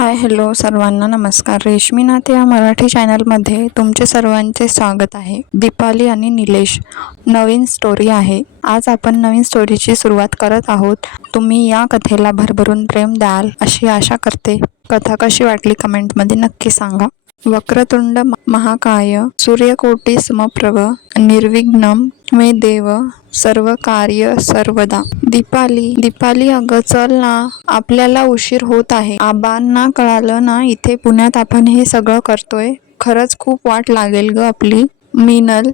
Hi hello सर्वांना नमस्कार. रेशमी नाते या मराठी चॅनलमध्ये तुमचे सर्वांचे स्वागत आहे. दीपाली आणि निलेश नवीन स्टोरी आहे. आज आपण नवीन स्टोरीची सुरुवात करत आहोत. तुम्ही या कथेला भरभरून प्रेम द्याल अशी आशा करते. कथा कशी वाटली कमेंटमध्ये नक्की सांगा. वक्रतुंड महाकाय सूर्यकोटी समप्रभ निर्विघ्नं मे देव सर्व कार्य सर्वदा. दीपाली अगं चल ना, आपल्याला उशीर होत आहे. आबांना कळालं ना इथे पुण्यात आपण हे सगळं करतोय. खरंच खूप वाट लागेल ग आपली. मिनल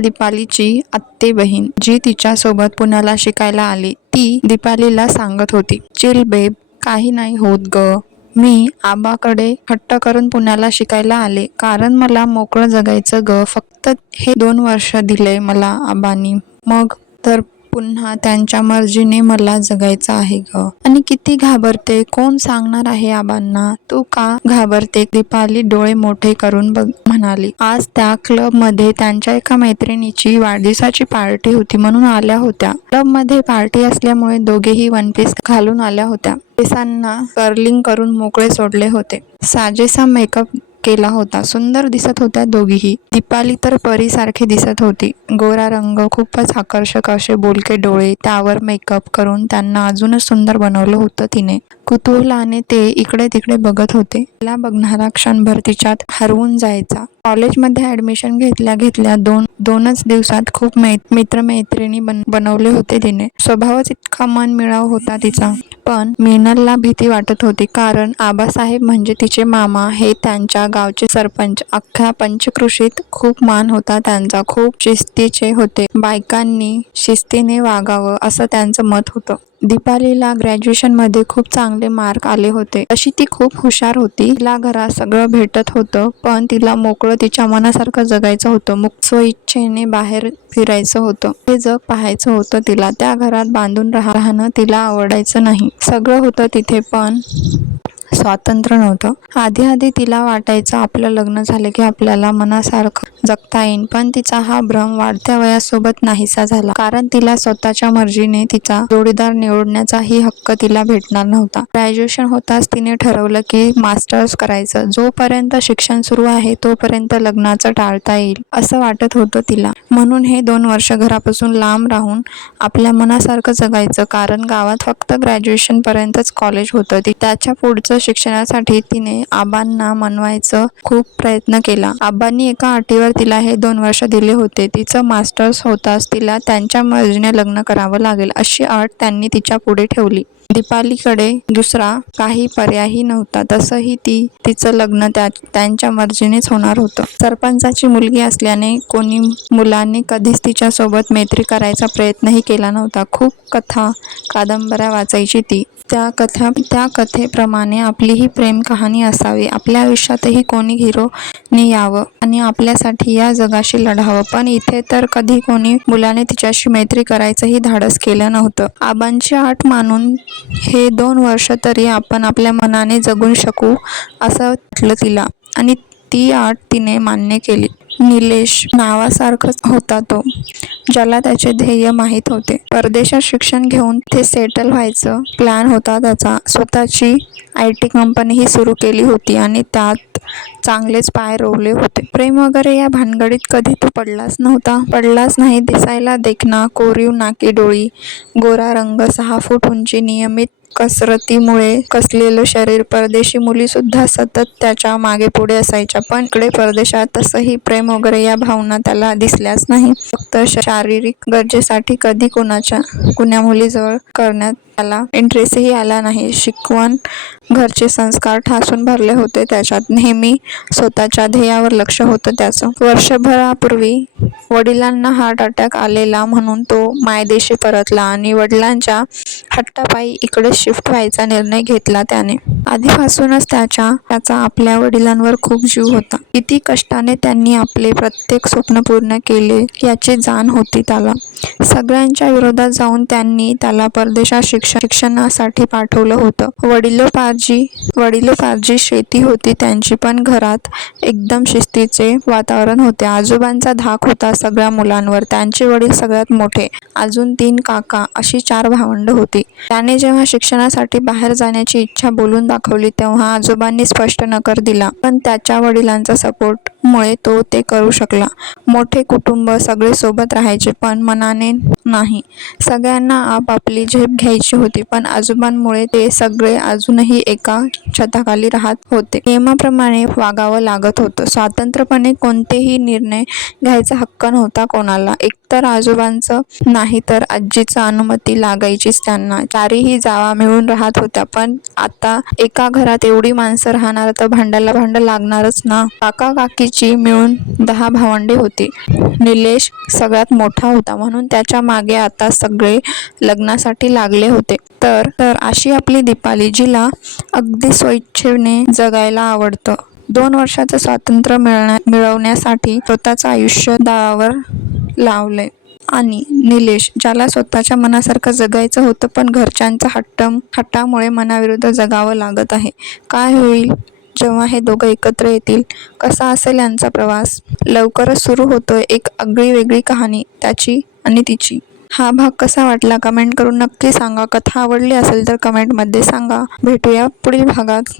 दीपालीची आत्ते बहीण जी तिच्या सोबत पुण्याला शिकायला आली ती दीपालीला सांगत होती. चिल बेब, काही नाही होत ग. मी आबाकडे हट्ट करून पुण्याला शिकायला आले कारण मला मोकळं जगायचं ग. फक्त हे 2 वर्ष दिले मला आबांनी, मग तर पुन्हा त्यांच्या मर्जीने मला जगायचं आहे ग. आणि किती घाबरते, कोण सांगणार आहे आबांना? तू का घाबरते? दीपाली डोळे मोठे करून म्हणाली. आज त्या क्लब मध्ये त्यांच्या एका मैत्रिणीची वाढदिवसाची पार्टी होती म्हणून आल्या होत्या. क्लब मध्ये पार्टी असल्यामुळे दोघेही वन पीस घालून आल्या होत्या. केसांना कर्लिंग करून मोकळे सोडले होते. साजेसा मेकअप केला होता. सुंदर दिसत होत्या दोघीही. दीपाली तर परीसारखी दिसत होती. गोरा रंग, खूपच आकर्षक असे बोलके डोळे, त्यावर मेकअप करून त्यांना अजूनच सुंदर बनवलं होतं तिने. कुतूहलाने ते इकडे तिकडे बघत होते. तिला बघणारा क्षणभर तिच्यात हरवून जायचा. कॉलेजमध्ये ऍडमिशन घेतल्या दोनच दिवसात खूप मित्रमैत्रिणी बनवले होते तिने. स्वभावच इतका मनमिळाऊ होता तिचा. पण मिनलला भीती वाटत होती कारण आबासाहेब म्हणजे तिचे मामा, हे त्यांच्या गावचे सरपंच. अख्ख्या पंचक्रोशीत खूप मान होता त्यांचा. खूप शिस्तीचे होते. बायकांनी शिस्तीने वागावं असं त्यांचं मत होतं. दीपालीला ग्रॅज्युएशनमध्ये खूप चांगले मार्क आले होते. तशी ती खूप हुशार होती. तिला घरात सगळं भेटत होतं पण तिला मोकळं तिच्या मनासारखं जगायचं होतं. स्वइच्छेने बाहेर फिरायचं होतं. हे जग पाहायचं होतं तिला. त्या घरात बांधून राहणं तिला आवडायचं नाही. सगळं होतं तिथे पण स्वातंत्र्य नव्हतं. आधी तिला वाटायचं आपलं लग्न झालं की आपल्याला मनासारखं जगता येईल. पण तिचा हा भ्रम वाढत्या वयासोबत नाहीसा झाला. कारण तिला स्वतःच्या मर्जीने तिचा जोडीदार निवडण्याचाही हक्क तिला भेटणार नव्हता. ग्रॅज्युएशन होताच तिने ठरवलं की मास्टर्स करायचं. जोपर्यंत शिक्षण सुरू आहे तोपर्यंत लग्नाचं टाळता येईल असं वाटत होतं तिला. म्हणून हे 2 वर्ष घरापासून लांब राहून आपल्या मनासारखं जगायचं. कारण गावात फक्त ग्रॅज्युएशन पर्यंतच कॉलेज होतं. त्याच्या पुढचं शिक्षणासाठी तिने आबांना मनवायचा खूप प्रयत्न केला. आबांनी एका अटीवर तिला हे 2 वर्ष दिले होते. तिचं मास्टर्स होताच तिला त्यांच्या मर्जीने लग्न करावं लागेल अशी अट त्यांनी तिच्या पुढे ठेवली. दीपालीकडे दुसरा काही पर्यायही नव्हता. तसंही तिचं लग्न त्यांच्या मर्जीनेच होणार होतं. सरपंचाची मुलगी असल्याने कोणी मुलांनी कधीच तिच्यासोबत मैत्री करायचा प्रयत्नही केला नव्हता. खूप कथा कादंबऱ्या वाचायची ती. त्या कथेप्रमाणे आपलीही प्रेम कहाणी असावी. आपल्या आयुष्यातही कोणी हिरोने यावं आणि आपल्यासाठी या जगाशी लढावं. पण इथे तर कधी कोणी मुलाने तिच्याशी मैत्री करायचंही धाडस केलं नव्हतं. आबांची अट मानून हे 2 वर्ष तरी आपण आपल्या मनाने जगू शकू असं वाटलं तिला आणि ती अट तिने मान्य केली. निलेश नावासारखाच होता तो, ज्याला त्याचे ध्येय माहीत होते. परदेशात शिक्षण घेऊन ते सेटल व्हायचं प्लॅन होता त्याचा. स्वतःची IT कंपनीही सुरू केली होती आणि त्यात चांगलेच पाय रोवले होते. प्रेम वगैरे या भानगडीत कधी तो पडलाच नाही. दिसायला देखणा, कोरीव नाकी डोळी, गोरा रंग, 6 फूट उंची, नियमित कसरतीमुळे कसलेलं शरीर. परदेशी मुली सुद्धा सतत त्याच्या मागे पुढे असायच्या. पण इकडे परदेशात तसंही प्रेम वगैरे या भावना त्याला दिसल्याच नाही. फक्त शारीरिक गरजेसाठी कधी कुण्या मुलीजवळ करण्यात त्याला इंटरेस्टही आला नाही. शिकवण, घरचे संस्कार ठासून भरले होते त्याच्यात. नेहमी स्वतःच्या ध्येयावर लक्ष होतं त्याचं. वर्षभरापूर्वी वडिलांना हार्ट अटॅक आलेला म्हणून तो मायदेशी परतला आणि वडिलांच्या हट्टापायी इकडे शिफ्ट व्हायचा निर्णय घेतला त्याने. आधीपासूनच त्याचा आपल्या वडिलांवर खूप जीव होता. किती कष्टाने त्यांनी आपले प्रत्येक स्वप्न पूर्ण केले याची जाण होती त्याला. सगळ्यांच्या विरोधात जाऊन त्यांनी त्याला परदेशात शिक्षणासाठी पाठवलं होतं. वडिलोपार्जित शेती होती त्यांची, पण घरात एकदम शिस्तीचे वातावरण होते. आजोबांचा धाक होता सगळ्या मुलांवर. त्यांचे वडील सगळ्यात मोठे, अजून 3 काका अशी 4 भावंडं होती. त्याने जेव्हा शिक्षणासाठी बाहेर जाण्याची इच्छा बोलून दाखवली तेव्हा आजोबांनी स्पष्ट नकार दिला, पण त्याच्या वडिलांचा सपोर्ट मुळे तो ते करू शकला. मोठे कुटुंब, सगळे सोबत राहायचे, पण मनाने नाही. सगळ्यांना आपापली झेप घ्यायची होती, पण आजोबांमुळे ते सगळे अजूनही एका छताखाली राहत होते. नियमाप्रमाणे वागावं लागत होतं. स्वतंत्रपणे कोणतेही निर्णय घ्यायचा हक्क नव्हता कोणाला. एकतर आजोबांचं नाही तर आजीचं अनुमती लागायचीच त्यांना. 4ही जावा मिळून राहत होत्या, पण आता एका घरात एवढी माणसं राहणार तर भांड्याला भांडं लागणारच ना. काका काकीची मिळून 10 भावंडे होती. निलेश सगळ्यात मोठा होता, म्हणून त्याच्या मागे आता सगळे लग्नासाठी लागले होते. तर अशी आपली दीपाली, जिला अगदी स्वइच्छेने जगायला आवडतं. 2 वर्षाचं स्वातंत्र्य मिळवण्यासाठी स्वतःचं आयुष्य दावावर लावलंय. आणि निलेश, ज्याला स्वतःच्या मनासारखं जगायचं होतं, पण घरच्यांच्या हट्टामुळे मनाविरुद्ध जगावं लागत आहे. काय होईल जेव्हा हे दोघं एकत्र येतील? कसा असेल यांचा प्रवास? लवकरच सुरू होतोय एक आगळीवेगळी कहाणी, त्याची आणि तिची. हा भाग कसा वाटला कमेंट करून नक्की सांगा. कथा आवडली असेल तर कमेंटमध्ये सांगा. भेटूया पुढील भागात.